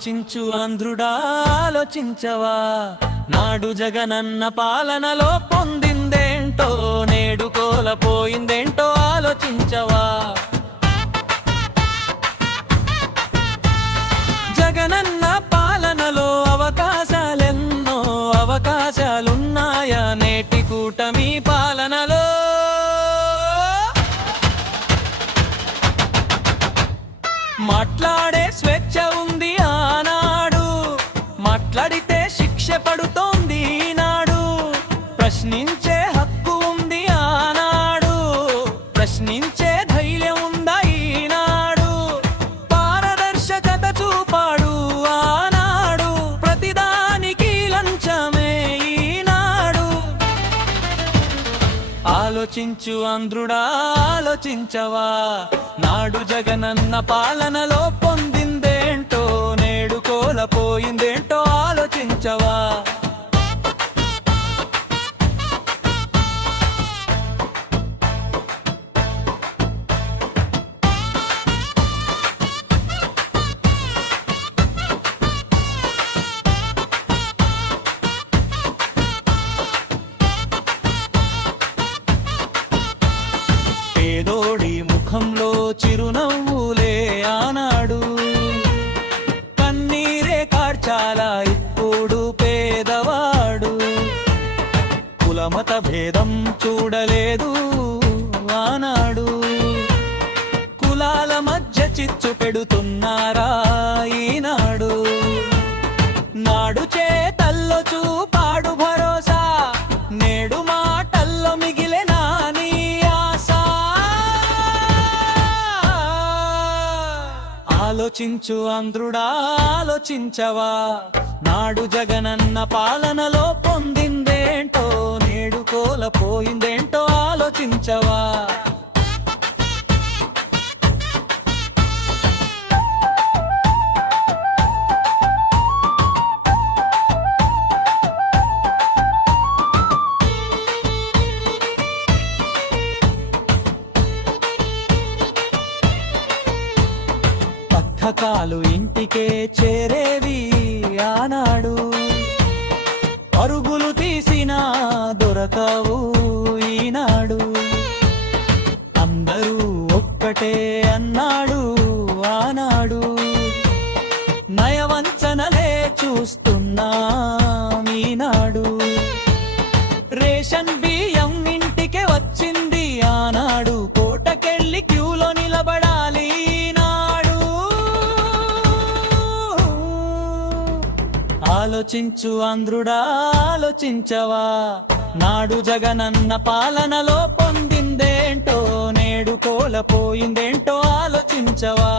ఆలోచించు ఆంధ్రుడా ఆలోచించవా, నాడు జగనన్న పాలనలో పొందిందేంటో నేడు కోల్పోయిందేంటో ఆలోచించవా. జగనన్న పాలనలో అవకాశాలెన్నో అవకాశాలున్నాయా నేటి కూటమి పాలనలో. మాట్లాడే స్వేచ్ఛ ఉంది ఆనాడు, మాట్లాడితే శిక్ష పడుతోంది ఈనాడు. ప్రశ్నించే హక్కు ఉంది ఆనాడు, ప్రశ్నించే ధైర్యం ఉందా ఈనాడు. పారదర్శకత చూపాడు ఆనాడు, ప్రతిదానికి లంచమే ఈనాడు. ఆలోచించు ఆంధ్రుడా ఆలోచించవా, నాడు జగనన్న పాలనలో పొందిందేంటో నేడు కోల్పోయిందేంటో ఆలోచించవా. పేదోడి ముఖంలో చిరునవ్వులే ఆనాడు, కన్నీరే కార్చాలా ఇప్పుడు పేదవాడు. కులమత భేదం చూడలేదు ఆనాడు, కులాల మధ్య చిచ్చు పెడుతున్నారా ఈనాడు. నాడు చేతల్లో చూపాడు భరోసా, నేడు మాటల్లో మిగిలినా నీ ఆశ. ఆలోచించు ఆంధ్రుడా ఆలోచించవా, నాడు జగనన్న పాలనలో పొందిందేంటో నేడు కోల్పోయిందేంటో ఆలోచించవా. పథకాలు ఇంటికే చేరేవి ఆనాడు, పరుగులు తీసినా దొరకవు ఈనాడు. అందరూ ఒక్కటే అన్నాడు ఆనాడు, నయవంచనలే చూస్తున్నాం ఈనాడు. రేషన్ బియ్యం ఇంటికే వచ్చింది ఆనాడు, కోటకెళ్ళి క్యూలో నిలబడాలి ఈనాడు. ఆలోచించు ఆంధ్రుడా ఆలోచించవా, నాడు జగనన్న పాలనలో పొందిందేంటో నేడు కోల్పోయిందేంటో ఆలోచించవా.